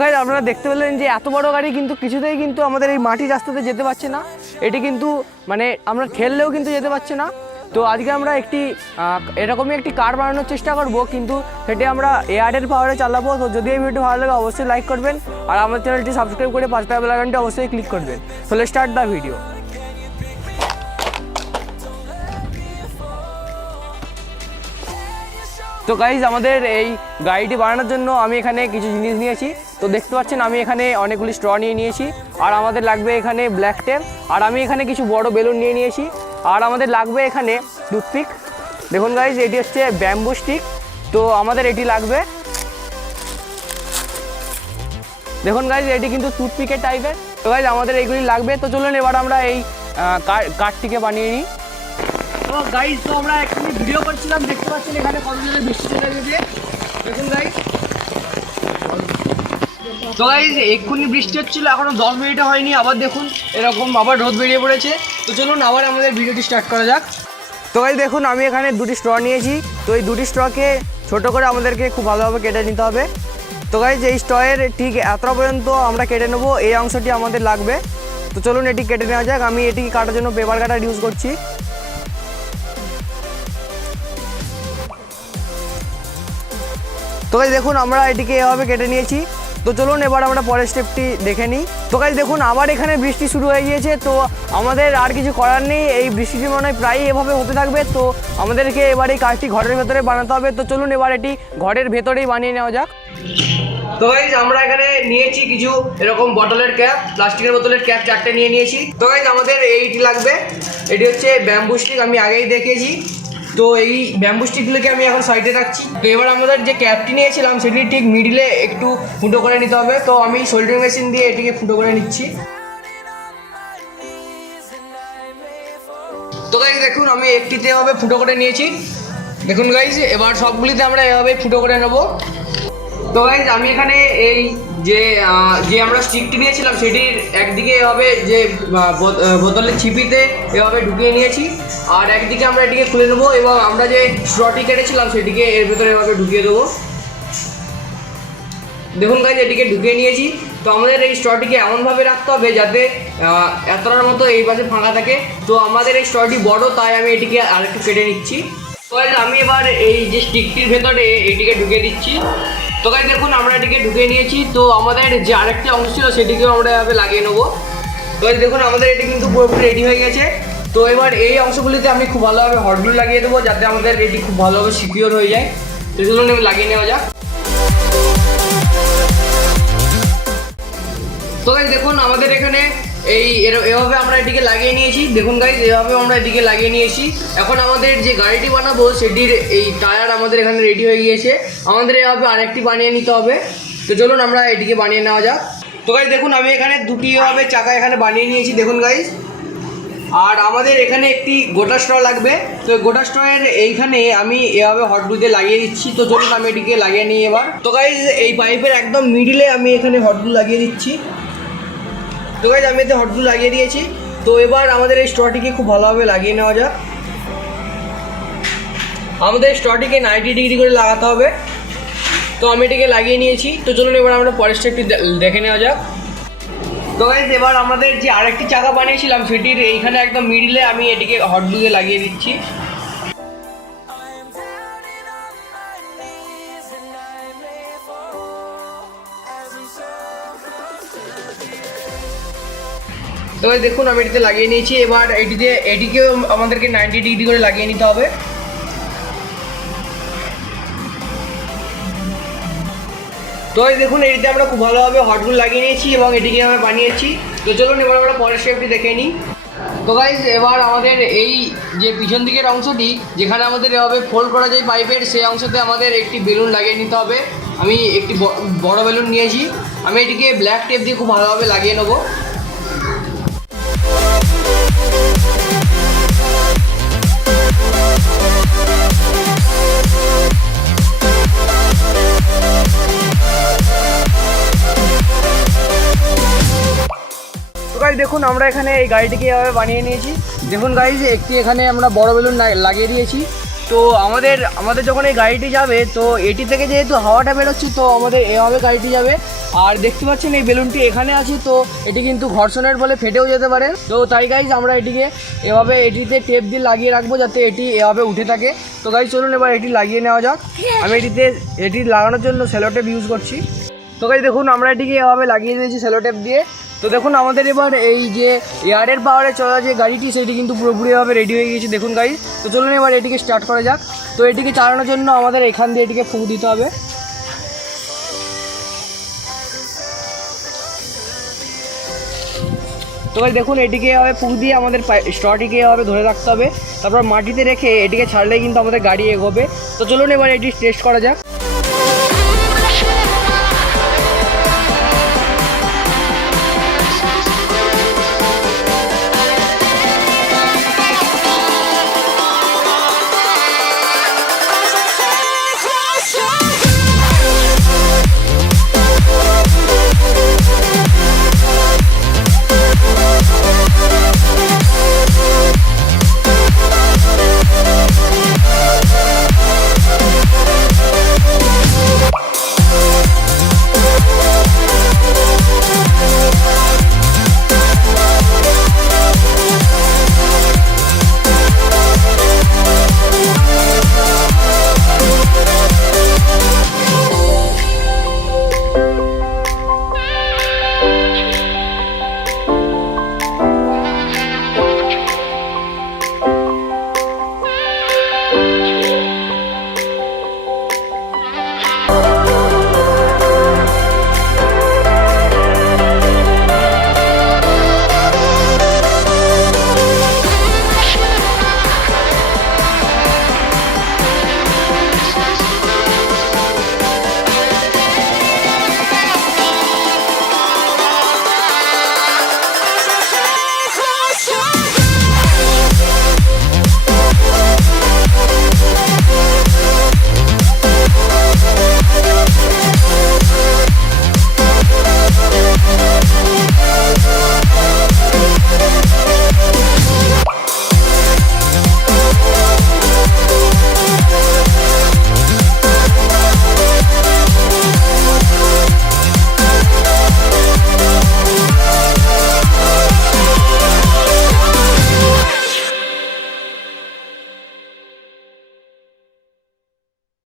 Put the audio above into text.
Guys আপনারা দেখতে পেলেন যে এত বড় গাড়ি কিন্তু কিছুতেই কিন্তু আমাদের এই মাটির রাস্তাতে যেতে পারছে না। এটি কিন্তু মানে আমরা ঠেললেও কিন্তু যেতে পারছে না। তো আজকে আমরা একটি এরকমই একটি কার বানানোর চেষ্টা করব, কিন্তু সেটি আমরা এয়ারের পাওয়ারে চালাবো। তো যদি এই ভিডিও ভালো লাগে অবশ্যই লাইক করবেন আর আমার চ্যানেলটি সাবস্ক্রাইব করে পাশে থাকা বেল আইকনটি অবশ্যই ক্লিক করবেন। So let's start the video. তো গাইজ আমাদের এই গাড়িটি বানানোর জন্য আমি এখানে কিছু জিনিস নিয়েছি। তো দেখতে পাচ্ছেন আমি এখানে অনেকগুলি স্ট্র নিয়ে নিয়েছি, আর আমাদের লাগবে এখানে ব্ল্যাক টেপ, আর আমি এখানে কিছু বড় বেলুন নিয়ে নিয়েছি, আর আমাদের লাগবে এখানে টুথপিক। দেখুন গাইজ এটি হচ্ছে ব্যাম্বু স্টিক, তো আমাদের এটি লাগবে। দেখুন গাইজ এটি কিন্তু টুথপিকের টাইপের। তো গাইজ আমাদের এইগুলি লাগবে। তো চলুন এবার আমরা এই কাঠটিকে বানিয়ে নিই। তো গাইজ তো আমরা এখানে ভিডিও করছিলাম, দেখতে পাচ্ছেন এখানে কত জোরে বৃষ্টি চলে গেছে। দেখুন গাইজ, তো গাইজ এক্ষুনি বৃষ্টি হচ্ছিল, এখনো 10 মিনিটও হয়নি, আবার দেখুন এরকম আবার রোদ বেরিয়ে পড়েছে। তো চলুন আবার আমাদের ভিডিওটি স্টার্ট করা যাক। তো গাইজ দেখুন আমি এখানে দুটি স্ট্র নিয়েছি। তো এই দুটি স্ট্রকে ছোটো করে আমাদেরকে খুব ভালোভাবে কেটে নিতে হবে। তো গাইজ এই স্ট্রয়ের ঠিক এতটা পর্যন্ত আমরা কেটে নেবো, এই অংশটি আমাদের লাগবে। তো চলুন এটি কেটে নেওয়া যাক। আমি এটি কাটার জন্য পেপার কাটার ইউজ করছি। তো গাইজ দেখুন আমরা এটিকে এভাবে কেটে নিয়েছি। তো চলুন এবার আমরা পরের স্টেপটি দেখে নিই। তো গাইজ দেখুন আবার এখানে বৃষ্টি শুরু হয়ে গিয়েছে। তো আমাদের আর কিছু করার নেই, এই বৃষ্টিটি মনে হয় প্রায়ই এভাবে হতে থাকবে। তো আমাদেরকে এবার এই কাজটি ঘরের ভেতরে বানাতে হবে। তো চলুন এবার এটি ঘরের ভেতরেই বানিয়ে নেওয়া যাক। তো গাইজ আমরা এখানে নিয়েছি কিছু এরকম বটলের ক্যাপ, প্লাস্টিকের বোতলের ক্যাপ 4টে নিয়ে নিয়েছি। তো গাইজ আমাদের এইটি লাগবে, এটি হচ্ছে ব্যাম্বু স্টিক, আমি আগেই দেখিয়েছি। তো এই ব্যাম্বু স্টিকগুলোকে আমি এখন সাইডে রাখছি। তো এবার আমাদের যে ক্যাপটি নিয়েছিলাম সেটি ঠিক মিডিলে একটু ফুটো করে নিতে হবে। তো আমি সোল্ডারিং মেশিন দিয়ে এটিকে ফুটো করে নিচ্ছি। তো গাইজ দেখুন আমি একটিতে এভাবে ফুটো করে নিয়েছি। দেখুন গাইজ এবার সবগুলিতে আমরা এভাবে ফুটো করে নেব। তো গাইজ আমি এখানে এই যে আমরা স্টিকটি নিয়েছিলাম সেটির একদিকে এভাবে যে বোতলের ছিপিতে এভাবে ঢুকিয়ে নিয়েছি, আর একদিকে আমরা এটিকে খুলে নেবো এবং আমরা যে স্ট্রটি কেটেছিলাম সেটিকে এর ভেতরে এভাবে ঢুকিয়ে দেবো। দেখুন গাইজ এটিকে ঢুকিয়ে নিয়েছি। তো আমাদের এই স্ট্রটিকে এমনভাবে রাখতে হবে যাতে এতটার মতো এই পাশে ফাঁকা থাকে। তো আমাদের এই স্ট্রটি বড়, তাই আমি এটিকে আরেকটু কেটে নিচ্ছি। তো গাইজ আমি এবার এই যে স্টিকটির ভেতরে এটিকে ঢুকিয়ে দিচ্ছি। তো গাইজ দেখুন আমরা এটিকে ঢুকিয়ে নিয়েছি। তো আমাদের যে আরেকটি অংশ ছিল সেটিকেও আমরা এভাবে লাগিয়ে নেবো। তো গাইজ দেখুন আমাদের এটি কিন্তু পুরোপুরি রেডি হয়ে গেছে। তো এবার এই অংশগুলিতে আমি খুব ভালোভাবে হট গ্লু লাগিয়ে দেবো যাতে আমাদের এটি খুব ভালোভাবে সিকিউর হয়ে যায়। তো চলুন লাগিয়ে নেওয়া যাক। তো গাইজ দেখুন আমাদের এখানে এভাবে আমরা এটিকে লাগিয়ে নিয়েছি। দেখুন গাইজ এভাবে আমরা এটিকে লাগিয়ে নিয়েছি। এখন আমাদের যে গাড়িটি বানাবো সেটির এই টায়ার আমাদের এখানে রেডি হয়ে গিয়েছে। আমাদের এভাবে আরেকটি বানিয়ে নিতে হবে। তো চলুন আমরা এটিকে বানিয়ে নেওয়া যাক। তো গাইজ দেখুন আমি এখানে দুটি এভাবে চাকা এখানে বানিয়ে নিয়েছি। দেখুন গাইজ, আর আমাদের এখানে একটি গোটা স্ট্র লাগবে। তো গোটা স্ট্রয়ের এইখানে আমি এভাবে হট গ্লু দিয়ে লাগিয়ে দিচ্ছি। তো চলুন আমি এটিকে লাগিয়ে নিই এবার। তো গাইজ এই পাইপের একদম মিডিলে আমি এখানে হট গ্লু লাগিয়ে দিচ্ছি। তো গাইজ আমি এতে হট গ্লু লাগিয়ে দিয়েছি। তো এবার আমাদের এই স্ট্রটিকে খুব ভালোভাবে লাগিয়ে নেওয়া যাক। আমাদের স্ট্রটিকে 90 ডিগ্রি করে লাগাতে হবে। তো আমি এটিকে লাগিয়ে নিয়েছি। তো চলুন এবার আমরা পরের স্টেপটি দেখে নেওয়া যাক। তো গাইজ এবার আমাদের যে আরেকটি চাকা বানিয়েছিলাম সেটির এইখানে একদম মিডিলে আমি এটিকে হট গ্লু দিয়ে লাগিয়ে দিচ্ছি। তো গাইজ দেখুন আমি এটিতে লাগিয়ে নিয়েছি। এবার এটিকেও আমাদেরকে 90 ডিগ্রি করে লাগিয়ে নিতে হবে। তো গাইজ দেখুন এটিতে আমরা খুব ভালোভাবে হট গ্লু লাগিয়ে নিয়েছি এবং এটিকে আমরা বানিয়েছি। তো চলুন এবার আমরা পরের স্টেপটি দেখে নিই। তো গাইজ এবার আমাদের এই যে পিছন দিকের অংশটি যেখানে আমাদের এভাবে ফোল্ড করা যায় পাইপের, সেই অংশতে আমাদের একটি বেলুন লাগিয়ে নিতে হবে। আমি একটি বড় বেলুন নিয়েছি, আমি এটিকে ব্ল্যাক টেপ দিয়ে খুব ভালোভাবে লাগিয়ে নেবো। তো গাইজ দেখুন আমরা এখানে এই গাড়িটিকে এভাবে বানিয়ে নিয়েছি। দেখুন গাইজ একটি এখানে আমরা বড় বেলুন লাগিয়ে দিয়েছি। তো আমাদের যখন এই গাড়িটি যাবে তো এটি থেকে যেহেতু হাওয়াটা বেরোচ্ছে তো আমাদের এভাবে গাড়িটি যাবে। আর দেখতে পাচ্ছেন এই বেলুনটি এখানে আছে, তো এটি কিন্তু ঘর্ষণের ফলে ফেটেও যেতে পারে। তো তাই গাইজ আমরা এটিকে এভাবে এটিতে টেপ দিয়ে লাগিয়ে রাখবো যাতে এটি এভাবে উঠে থাকে। তো গাইজ চলুন এবার এটি লাগিয়ে নেওয়া যাক। আমি এটি লাগানোর জন্য সেলো টেপ ইউজ করছি। তো গাইজ দেখুন আমরা এটিকে এভাবে লাগিয়ে দিয়েছি সেলো টেপ দিয়ে। তো দেখুন আমাদের এবার এই যে এয়ারের পাওয়ারে চলা যে গাড়িটি সেটি কিন্তু পুরোপুরিভাবে রেডি হয়ে গেছে দেখুন গাইজ। তো চলুন এবার এটিকে স্টার্ট করা যাক। তো এটিকে চালানোর জন্য আমাদের এখান দিয়ে এটিকে ফুঁক দিতে হবে। তো গাইজ দেখুন এটিকে এভাবে ফুঁক দিয়ে আমাদের স্ট্রটিকে এভাবে ধরে রাখতে হবে, তারপর মাটিতে রেখে এটিকে ছাড়লেই কিন্তু আমাদের গাড়ি এগোবে। তো চলুন এবার এটি টেস্ট করা যাক।